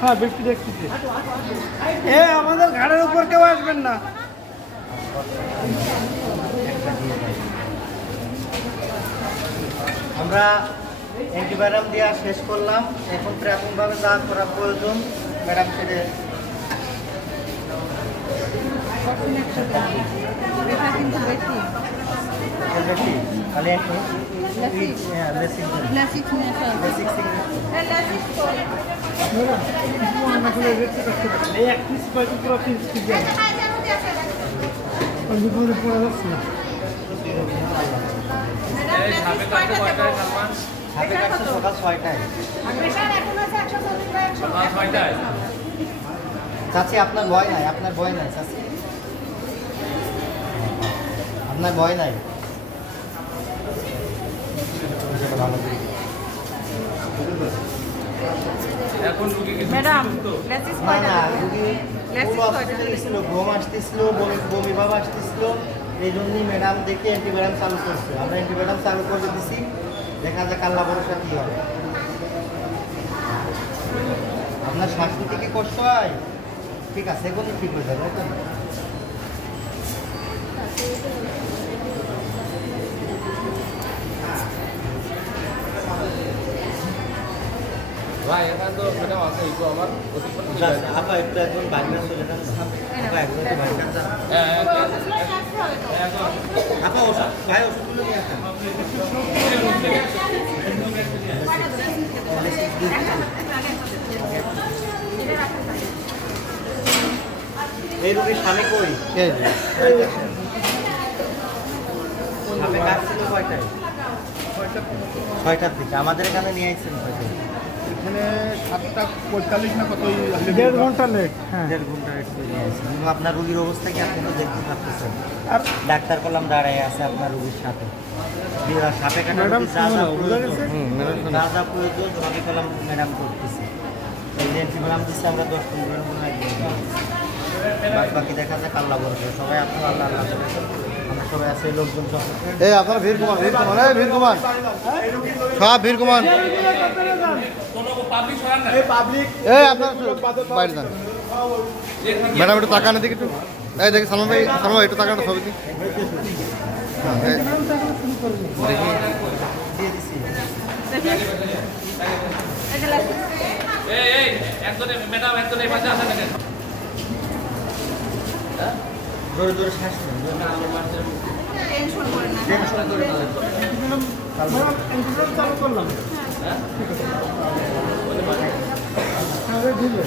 হ্যাঁ ব্যক্তি দেখতেছি। এ আমাদের ঘাড়ের উপর কেউ আসবেন না। আমরা অ্যান্টিবায়োটিক দেওয়া শেষ করলাম। এখন প্রাথমিকভাবে যা করা প্রয়োজন ম্যাডাম সেটা এটা কিন্তু বেশি। বেশি খালি একটু Lasik. লেসিং করে। ক্লাসিক মেশাল লেসিং সিং- এই এক পিস কয়েকটি ঠিক আছে বিপদে পড়ে যাচ্ছে না হাতে কাটছে সকাল ছয়টায় চাচি আপনার ভয় নাই, আপনার ভয় নাই, চাচি আপনার ভয় নাই? ম্যাডাম ঘুম আসতেছিল বমি ভাব আসতেছিল। এই জন্যই ম্যাডাম দেখে অ্যান্টিবায়োটিক চালু করছে। আমরা অ্যান্টিবায়োটিক চালু করে দিছি দেখা যাক আল্লাহ ভরসা কী হবে আপনার শ্বাসরুটি কি কষ্ট হয়? ঠিক আছে এগুলো ঠিক হয়ে যাবে তাই আপা একটু একজন বাইরে চলে যান। আপা একজন একটু বাইরে যান। হ্যাঁ হ্যাঁ আপা ওষুধ ভাই ওষুধগুলো নিয়ে আসেন। এই রুগীর স্বামী কই? স্বামী কাটছিল কয়টায়? ছয়টার দিকে। আমাদের এখানে নিয়ে আসছেন কয়টায়? এখানে সাতটা পঁয়তাল্লিশ না কত দেড় ঘণ্টা লেট হ্যাঁ। দেড় ঘণ্টা আসছেন এবং আপনার রুগীর অবস্থা কি আপনি তো দেখতে পাচ্ছেন? আর ডাক্তার কলাম দাঁড়ায় আছে আপনার রুগীর সাথে। সাপে কাটা যা যা প্রয়োজন, যা যা প্রয়োজন সবই কলাম ম্যাডাম করতেছে। এই যে অ্যান্টিবায়োটিক দিচ্ছে আমরা দশ পনেরো মনে হয় বাদ বাকি দেখা যাক আল্লাহ বলবে সবাই আপনার আল্লাহ আল্লাহ। এই আপনার ভিড় কমান ভিড় কমান এই ভিড় কমান। সব ভিড় কমান। এই আপনার একটু বাইরে যান। ম্যাডাম একটু তাকানো দিকে একটু। এই দেখি সালমান ভাই সালমান ভাই একটু তাকানো ছবি হ্যাঁ, একজনে ম্যাডাম একজনে পাশে আসেন জোরে জোরে শ্বাস না করলাম। হ্যাঁ? ঢুকবে।